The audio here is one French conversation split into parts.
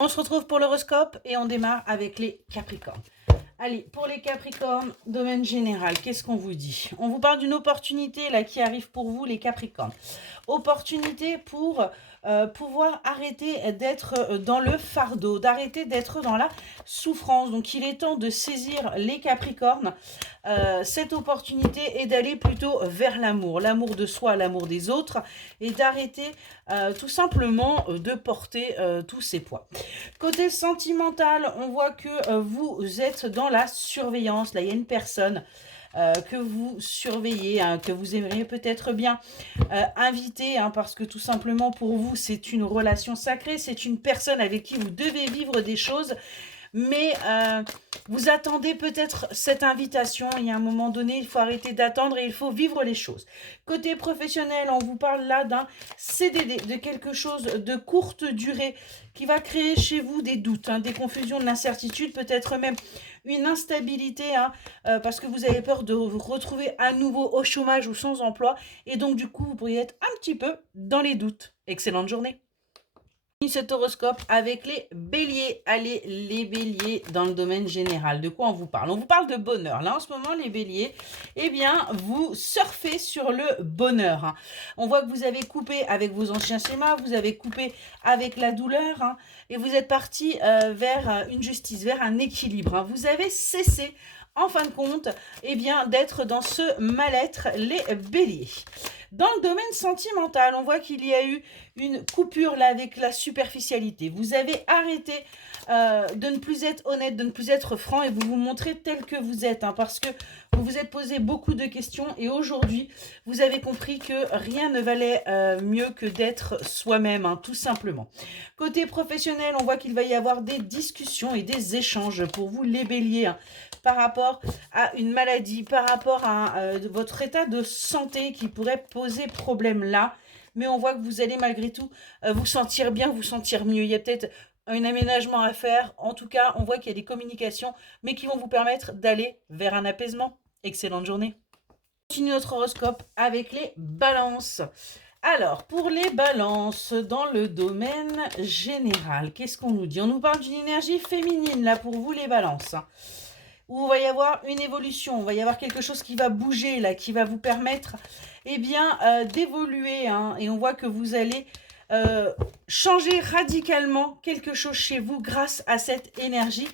On se retrouve pour l'horoscope et on démarre avec les Capricornes. Allez, pour les Capricornes, domaine général, qu'est-ce qu'on vous dit? On vous parle d'une opportunité là qui arrive pour vous, les Capricornes. Opportunité pour pouvoir arrêter d'être dans le fardeau, d'arrêter d'être dans la souffrance. Donc il est temps de saisir les Capricornes cette opportunité et d'aller plutôt vers l'amour, l'amour de soi, l'amour des autres, et d'arrêter tout simplement de porter tous ces poids. Côté sentimental, on voit que vous êtes dans la surveillance. Là, il y a une personne que vous surveillez, hein, que vous aimeriez peut-être bien inviter, hein, parce que tout simplement pour vous, c'est une relation sacrée, c'est une personne avec qui vous devez vivre des choses, mais vous attendez peut-être cette invitation. Il y a un moment donné, il faut arrêter d'attendre et il faut vivre les choses. Côté professionnel, on vous parle là d'un CDD, de quelque chose de courte durée qui va créer chez vous des doutes, hein, des confusions, de l'incertitude, peut-être même une instabilité, hein, parce que vous avez peur de vous retrouver à nouveau au chômage ou sans emploi, et donc du coup, vous pourriez être un petit peu dans les doutes. Excellente journée. Cet horoscope avec les béliers. Allez, les béliers dans le domaine général. De quoi on vous parle? On vous parle de bonheur. Là, en ce moment, les béliers, eh bien, vous surfez sur le bonheur, hein. On voit que vous avez coupé avec vos anciens schémas, vous avez coupé avec la douleur, hein, et vous êtes parti vers une justice, vers un équilibre, hein. Vous avez cessé, en fin de compte, eh bien, d'être dans ce mal-être, les béliers. Dans le domaine sentimental, on voit qu'il y a eu une coupure là avec la superficialité. Vous avez arrêté de ne plus être honnête, de ne plus être franc, et vous vous montrez tel que vous êtes, hein, parce que vous vous êtes posé beaucoup de questions et aujourd'hui, vous avez compris que rien ne valait mieux que d'être soi-même, hein, tout simplement. Côté professionnel, on voit qu'il va y avoir des discussions et des échanges pour vous, les béliers, hein, par rapport à une maladie, par rapport à votre état de santé qui pourrait poser problème là. Mais on voit que vous allez malgré tout vous sentir bien, vous sentir mieux. Il y a peut-être un aménagement à faire. En tout cas, on voit qu'il y a des communications, mais qui vont vous permettre d'aller vers un apaisement. Excellente journée. On continue notre horoscope avec les balances. Alors, pour les balances, dans le domaine général, qu'est-ce qu'on nous dit? On nous parle d'une énergie féminine, là, pour vous, les balances, où il va y avoir une évolution, il va y avoir quelque chose qui va bouger, là, qui va vous permettre, eh bien, d'évoluer, hein, et on voit que vous allez changer radicalement quelque chose chez vous grâce à cette énergie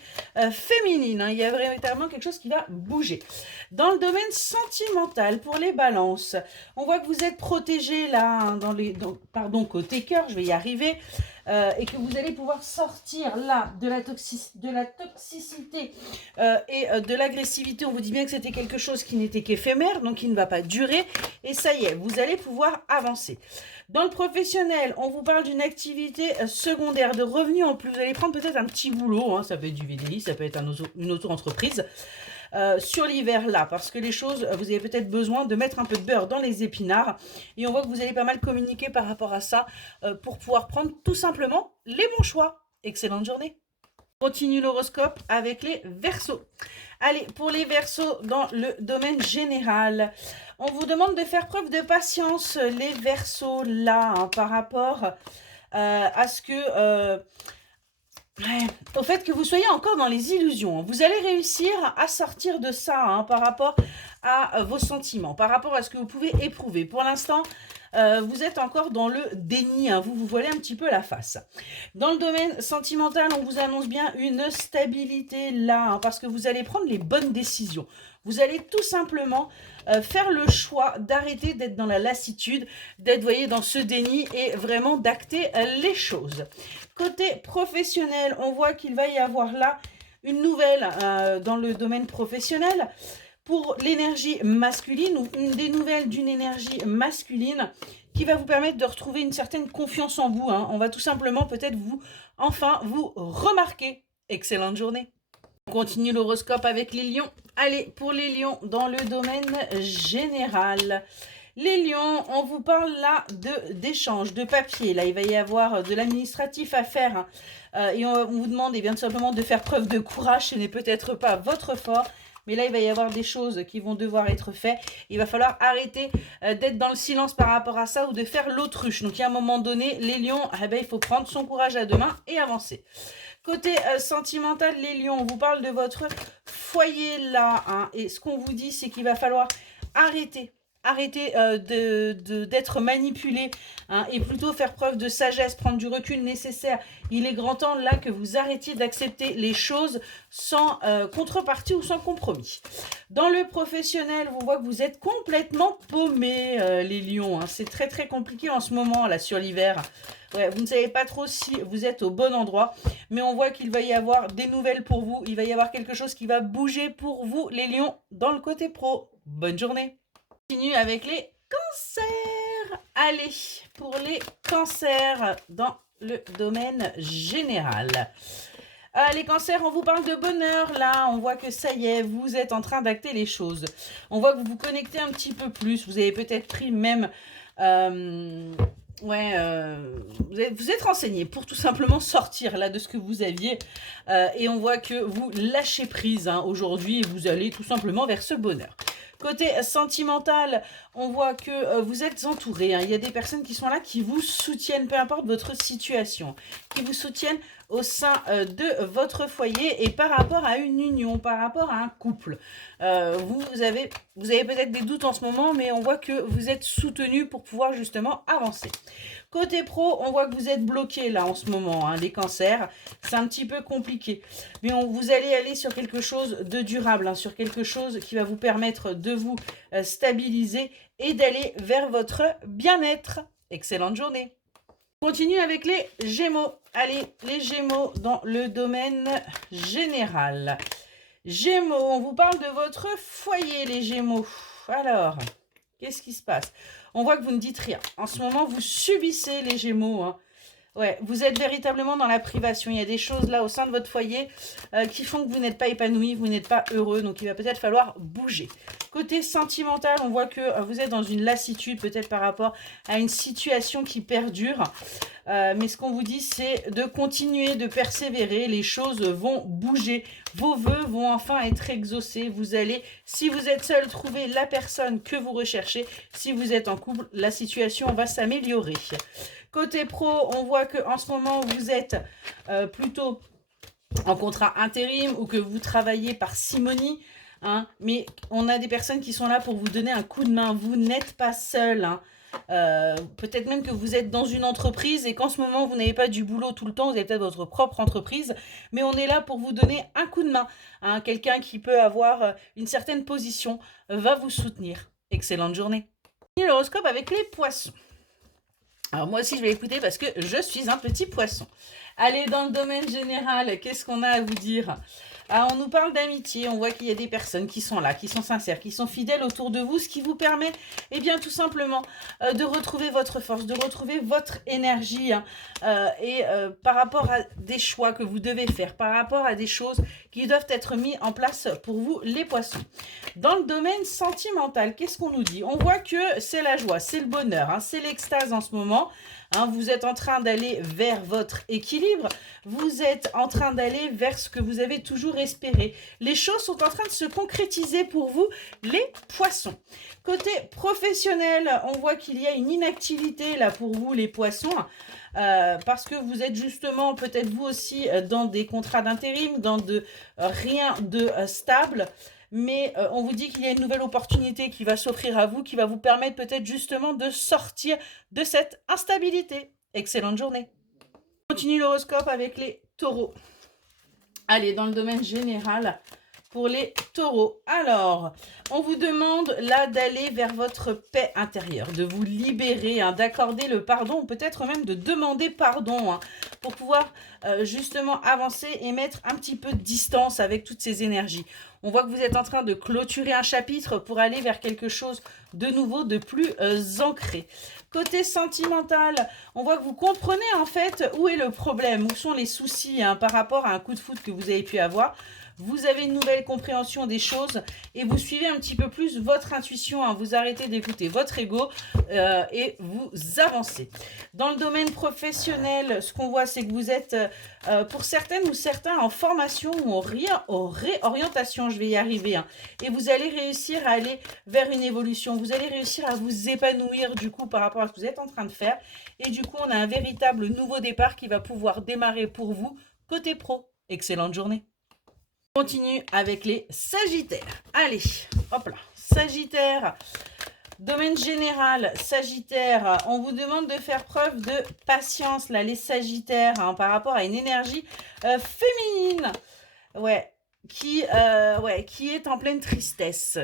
féminine, hein. Il y a véritablement quelque chose qui va bouger. Dans le domaine sentimental, pour les balances, on voit que vous êtes protégé là, hein, côté cœur, je vais y arriver, et que vous allez pouvoir sortir là de la toxicité et de l'agressivité. On vous dit bien que c'était quelque chose qui n'était qu'éphémère, donc qui ne va pas durer, et ça y est, vous allez pouvoir avancer. Dans le professionnel, on vous parle d'une activité secondaire, de revenus en plus. Vous allez prendre peut-être un petit boulot, hein, ça peut être du VDI, ça peut être une auto-entreprise, sur l'hiver là, parce que les choses, vous avez peut-être besoin de mettre un peu de beurre dans les épinards, et on voit que vous allez pas mal communiquer par rapport à ça pour pouvoir prendre tout simplement les bons choix. Excellente journée. On continue l'horoscope avec les Verseaux. Allez, pour les Verseaux dans le domaine général, on vous demande de faire preuve de patience, les Verseaux là, hein, par rapport à ce que au fait que vous soyez encore dans les illusions. Vous allez réussir à sortir de ça, hein, par rapport à vos sentiments, par rapport à ce que vous pouvez éprouver. Pour l'instant, vous êtes encore dans le déni, hein, vous vous voilez un petit peu la face. Dans le domaine sentimental, on vous annonce bien une stabilité là, hein, parce que vous allez prendre les bonnes décisions. Vous allez tout simplement faire le choix d'arrêter d'être dans la lassitude, d'être, voyez, dans ce déni et vraiment d'acter les choses. Côté professionnel, on voit qu'il va y avoir là une nouvelle dans le domaine professionnel pour l'énergie masculine, ou une des nouvelles d'une énergie masculine qui va vous permettre de retrouver une certaine confiance en vous, hein. On va tout simplement peut-être vous remarquer. Excellente journée. On continue l'horoscope avec les lions. Allez, pour les lions, dans le domaine général, les lions, on vous parle là d'échanges, de papier. Là, il va y avoir de l'administratif à faire, hein. Et on vous demande, eh bien, tout simplement de faire preuve de courage. Ce n'est peut-être pas votre fort, Mais là, il va y avoir des choses qui vont devoir être faites. Il va falloir arrêter d'être dans le silence par rapport à ça ou de faire l'autruche. Donc, il y a un moment donné, les lions, eh ben, il faut prendre son courage à deux mains et avancer. Côté sentimental, les lions, on vous parle de votre foyer là. Hein, et ce qu'on vous dit, c'est qu'il va falloir arrêter d'être manipulé, hein, et plutôt faire preuve de sagesse, prendre du recul nécessaire. Il est grand temps là que vous arrêtiez d'accepter les choses sans contrepartie ou sans compromis. Dans le professionnel, on voit que vous êtes complètement paumés, les lions. Hein. C'est très très compliqué en ce moment là sur l'hiver. Ouais, vous ne savez pas trop si vous êtes au bon endroit, mais on voit qu'il va y avoir des nouvelles pour vous. Il va y avoir quelque chose qui va bouger pour vous, les lions, dans le côté pro. Bonne journée. On continue avec les cancers. Allez, pour les cancers dans le domaine général. Les cancers, on vous parle de bonheur. Là, on voit que ça y est, vous êtes en train d'acter les choses. On voit que vous vous connectez un petit peu plus. Vous avez peut-être pris même... vous êtes renseigné pour tout simplement sortir là de ce que vous aviez. Et on voit que vous lâchez prise, hein, aujourd'hui et vous allez tout simplement vers ce bonheur. Côté sentimental, on voit que vous êtes entouré. Hein. Il y a des personnes qui sont là, qui vous soutiennent, peu importe votre situation, qui vous soutiennent au sein de votre foyer et par rapport à une union, par rapport à un couple. Vous avez peut-être des doutes en ce moment, mais on voit que vous êtes soutenu pour pouvoir justement avancer. Côté pro, on voit que vous êtes bloqué là en ce moment, hein, les cancers. C'est un petit peu compliqué. Mais vous allez aller sur quelque chose de durable, hein, sur quelque chose qui va vous permettre de vous stabiliser et d'aller vers votre bien-être. Excellente journée. On continue avec les Gémeaux. Allez, les Gémeaux dans le domaine général. Gémeaux, on vous parle de votre foyer, les Gémeaux. Alors, qu'est-ce qui se passe? On voit que vous ne dites rien. En ce moment, vous subissez les Gémeaux. Hein. Ouais, vous êtes véritablement dans la privation. Il y a des choses là au sein de votre foyer qui font que vous n'êtes pas épanoui, vous n'êtes pas heureux. Donc, il va peut-être falloir bouger. Côté sentimental, on voit que vous êtes dans une lassitude, peut-être par rapport à une situation qui perdure. Mais ce qu'on vous dit, c'est de continuer, de persévérer. Les choses vont bouger. Vos vœux vont enfin être exaucés. Vous allez, si vous êtes seul, trouver la personne que vous recherchez. Si vous êtes en couple, la situation va s'améliorer. Côté pro, on voit qu'en ce moment, vous êtes plutôt en contrat intérim ou que vous travaillez par simonie. Hein, mais on a des personnes qui sont là pour vous donner un coup de main. Vous n'êtes pas seul. Hein. Peut-être même que vous êtes dans une entreprise et qu'en ce moment, vous n'avez pas du boulot tout le temps. Vous avez peut-être votre propre entreprise. Mais on est là pour vous donner un coup de main. Hein, quelqu'un qui peut avoir une certaine position va vous soutenir. Excellente journée. Et l'horoscope avec les poissons. Alors moi aussi, je vais écouter parce que je suis un petit poisson. Allez, dans le domaine général, qu'est-ce qu'on a à vous dire? On nous parle d'amitié, on voit qu'il y a des personnes qui sont là, qui sont sincères, qui sont fidèles autour de vous, ce qui vous permet, eh bien, tout simplement, de retrouver votre force, de retrouver votre énergie, hein, par rapport à des choix que vous devez faire, par rapport à des choses qui doivent être mises en place pour vous, les poissons. Dans le domaine sentimental, qu'est-ce qu'on nous dit? On voit que c'est la joie, c'est le bonheur, hein, c'est l'extase en ce moment. Hein, vous êtes en train d'aller vers votre équilibre, vous êtes en train d'aller vers ce que vous avez toujours espéré. Les choses sont en train de se concrétiser pour vous, les poissons. Côté professionnel, on voit qu'il y a une inactivité là pour vous, les poissons, parce que vous êtes justement, peut-être vous aussi, dans des contrats d'intérim, dans rien de stable. Mais on vous dit qu'il y a une nouvelle opportunité qui va s'offrir à vous, qui va vous permettre peut-être justement de sortir de cette instabilité. Excellente journée. On continue l'horoscope avec les taureaux. Allez, dans le domaine général, pour les taureaux. Alors, on vous demande là d'aller vers votre paix intérieure, de vous libérer, hein, d'accorder le pardon, ou peut-être même de demander pardon, hein, pour pouvoir justement avancer et mettre un petit peu de distance avec toutes ces énergies. On voit que vous êtes en train de clôturer un chapitre pour aller vers quelque chose de nouveau, de plus ancré. Côté sentimental, on voit que vous comprenez en fait où est le problème, où sont les soucis, hein, par rapport à un coup de foudre que vous avez pu avoir. vous avez une nouvelle compréhension des choses et vous suivez un petit peu plus votre intuition, hein. Vous arrêtez d'écouter votre ego et vous avancez. Dans le domaine professionnel, ce qu'on voit, c'est que vous êtes pour certaines ou certains en formation ou en réorientation, je vais y arriver, hein. Et vous allez réussir à aller vers une évolution, vous allez réussir à vous épanouir du coup par rapport à ce que vous êtes en train de faire. Et du coup, on a un véritable nouveau départ qui va pouvoir démarrer pour vous côté pro. Excellente journée. On continue avec les Sagittaires. Allez, hop là, Sagittaire. Domaine général, Sagittaire, on vous demande de faire preuve de patience, là, les Sagittaires, hein, par rapport à une énergie féminine, ouais, qui est en pleine tristesse,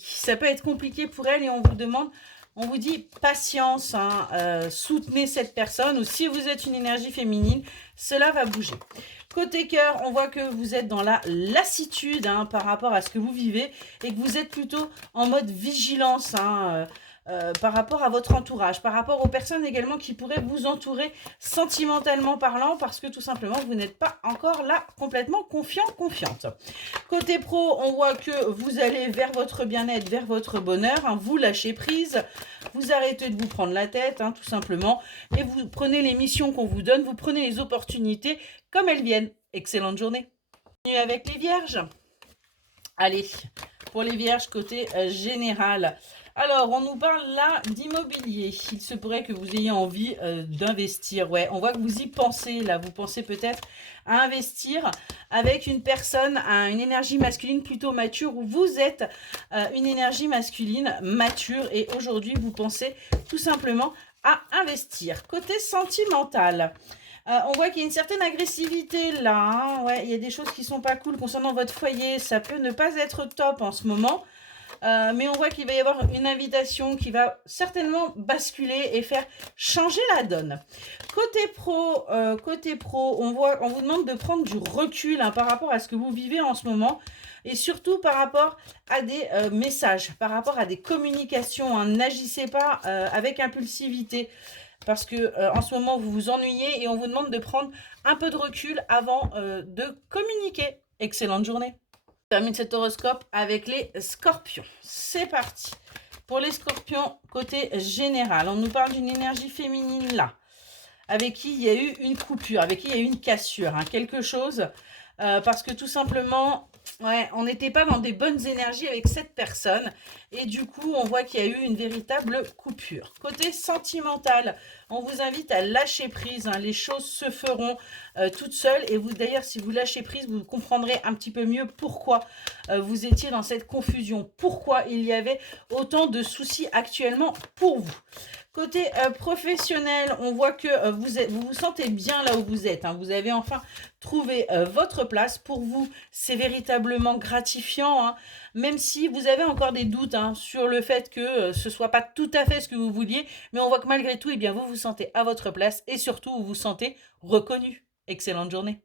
ça peut être compliqué pour elle et on vous demande, on vous dit patience, hein, soutenez cette personne ou si vous êtes une énergie féminine, cela va bouger. Côté cœur, on voit que vous êtes dans la lassitude, hein, par rapport à ce que vous vivez et que vous êtes plutôt en mode vigilance, hein, par rapport à votre entourage, par rapport aux personnes également qui pourraient vous entourer sentimentalement parlant parce que tout simplement vous n'êtes pas encore là complètement confiante. Côté pro, on voit que vous allez vers votre bien-être, vers votre bonheur, hein, vous lâchez prise, vous arrêtez de vous prendre la tête, hein, tout simplement, et vous prenez les missions qu'on vous donne, vous prenez les opportunités comme elles viennent. Excellente journée. Continue avec les vierges. Allez, pour les vierges, côté général. Alors, on nous parle là d'immobilier. Il se pourrait que vous ayez envie d'investir. Ouais, on voit que vous y pensez là. Vous pensez peut-être à investir avec une personne à une énergie masculine plutôt mature ou vous êtes une énergie masculine mature et aujourd'hui, vous pensez tout simplement à investir. Côté sentimental. On voit qu'il y a une certaine agressivité là, hein. Ouais, il y a des choses qui ne sont pas cool concernant votre foyer. Ça peut ne pas être top en ce moment. Mais on voit qu'il va y avoir une invitation qui va certainement basculer et faire changer la donne. Côté pro, on vous demande de prendre du recul, hein, par rapport à ce que vous vivez en ce moment. Et surtout par rapport à des messages, par rapport à des communications, hein. N'agissez pas avec impulsivité. Parce que en ce moment, vous vous ennuyez et on vous demande de prendre un peu de recul avant de communiquer. Excellente journée. On termine cet horoscope avec les scorpions. C'est parti. Pour les scorpions, côté général, on nous parle d'une énergie féminine là, avec qui il y a eu une coupure, avec qui il y a eu une cassure, hein, quelque chose, parce que tout simplement... Ouais, on n'était pas dans des bonnes énergies avec cette personne et du coup, on voit qu'il y a eu une véritable coupure. Côté sentimental, on vous invite à lâcher prise, hein, les choses se feront toutes seules et vous d'ailleurs, si vous lâchez prise, vous comprendrez un petit peu mieux pourquoi vous étiez dans cette confusion, pourquoi il y avait autant de soucis actuellement pour vous. Côté professionnel, on voit que vous vous sentez bien là où vous êtes, hein. Vous avez enfin trouvé votre place. Pour vous, c'est véritablement gratifiant, hein. Même si vous avez encore des doutes, hein, sur le fait que ce ne soit pas tout à fait ce que vous vouliez. Mais on voit que malgré tout, eh bien, vous vous sentez à votre place et surtout, vous vous sentez reconnu. Excellente journée.